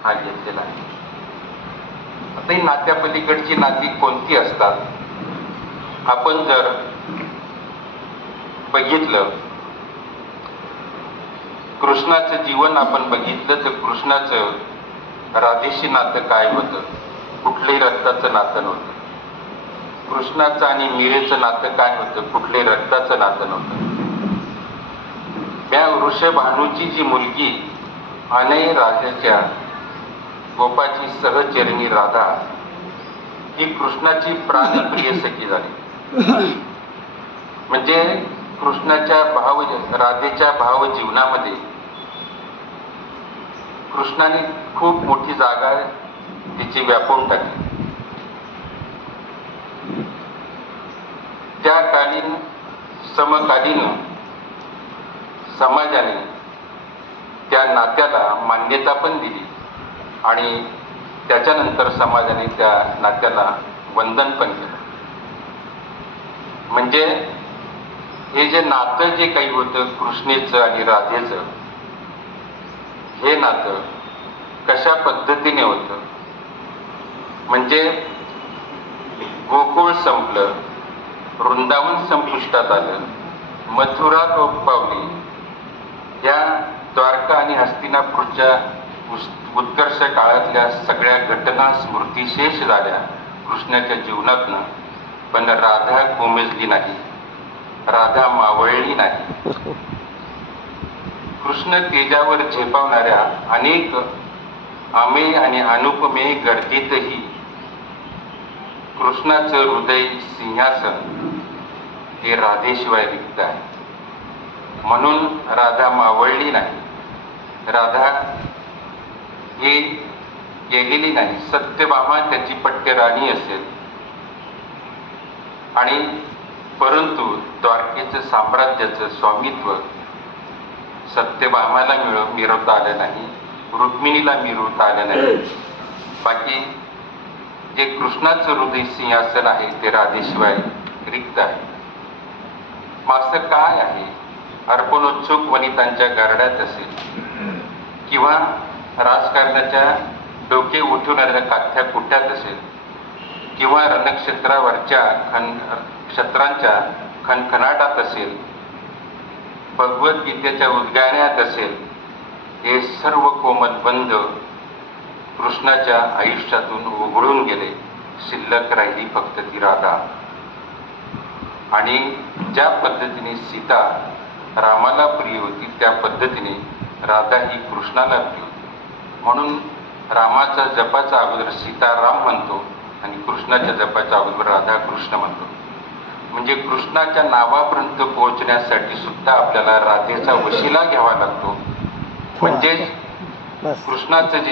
हा घेतलेला आहे। आता ही नात्यापलीकडची नाती कोणती असतात? आपण जर बघितलं, कृष्णाचं जीवन आपण बघितलं तर कृष्णाचं राधेशी नातं काय होतं? कुठल्याही रक्ताचं नातं नव्हतं। कृष्णाचं आणि मीरेचं नातं काय होतं? कुठल्याही रक्ताचं नातं नव्हतं। त्या वृषभानूची जी मुलगी आणि राजाच्या गोपाची सहचरिणी राधा ही कृष्णाची प्राणप्रिय सखी झाली। म्हणजे कृष्णाच्या राधेच्या भाव जीवनामध्ये कृष्णाने खूप मोठी जागा तिची व्यापून टाकली। त्या कालीन समकालीन समाजाने त्या नात्याला मान्यता पण दिली आणि त्याच्यानंतर समाजाने त्या नात्याला वंदन पण केलं। म्हणजे हे जे नातं जे काही होतं कृष्णेचं आणि राधेचं, हे नातं कशा पद्धतीने होतं? म्हणजे गोकुळ संपलं, वृंदावन संपुष्टात आलं, मथुरा लोप पावली, या द्वारका आणि हस्तिनापूरच्या उत्कर्ष काळातल्या सगळ्या घटना स्मृतिशेष झाल्या कृष्णाच्या जीवनातनं, पण राधा कोमेजली नाही, राधा मावळली नाही। कृष्ण तेजावर झेपावणाऱ्या अनेक अमेय आणि अनुपमेय गर्दीतही कृष्णाचं हृदय सिंहासन हे राधेशिवाय रिक्त आहे। म्हणून राधा मावळली नाही, राधा हे गेलेली नाही। सत्यभामा त्याची पट्टराणी असेल आणि परंतु द्वारकेचं साम्राज्याचं स्वामित्व सत्यभामाला मिळवता आलं नाही, रुक्मिणीला मिळवता आलं नाही। बाकी जे कृष्णाचं हृदय सिंहासन आहे ते राधेशिवाय रिक्त आहे। मागचं काय आहे? अर्पणोत्सुक वनितांच्या गारड्यात असेल किंवा राजकारणाच्या डोके उठवणाऱ्या काथ्या कुट्यात असेल किंवा रणक्षेत्रावरच्या क्षत्रांच्या खणखणाटात असेल, भगवद्गीतेच्या उद्गारण्यात असेल, हे सर्व कोमल बंध कृष्णाच्या आयुष्यातून उघडून गेले। शिल्लक राहिली फक्त ती राधा। आणि ज्या पद्धतीने सीता रामाला प्रिय होती त्या पद्धतीने राधा ही कृष्णाला प्रिय होती। म्हणून रामाच्या जपाच्या अगोदर सीता राम म्हणतो आणि कृष्णाच्या जपाच्या अगोदर राधा कृष्ण म्हणतो। म्हणजे कृष्णाच्या नावापर्यंत पोहोचण्यासाठी सुद्धा आपल्याला राधेचा वशिला घ्यावा लागतो। म्हणजे कृष्णाचं जे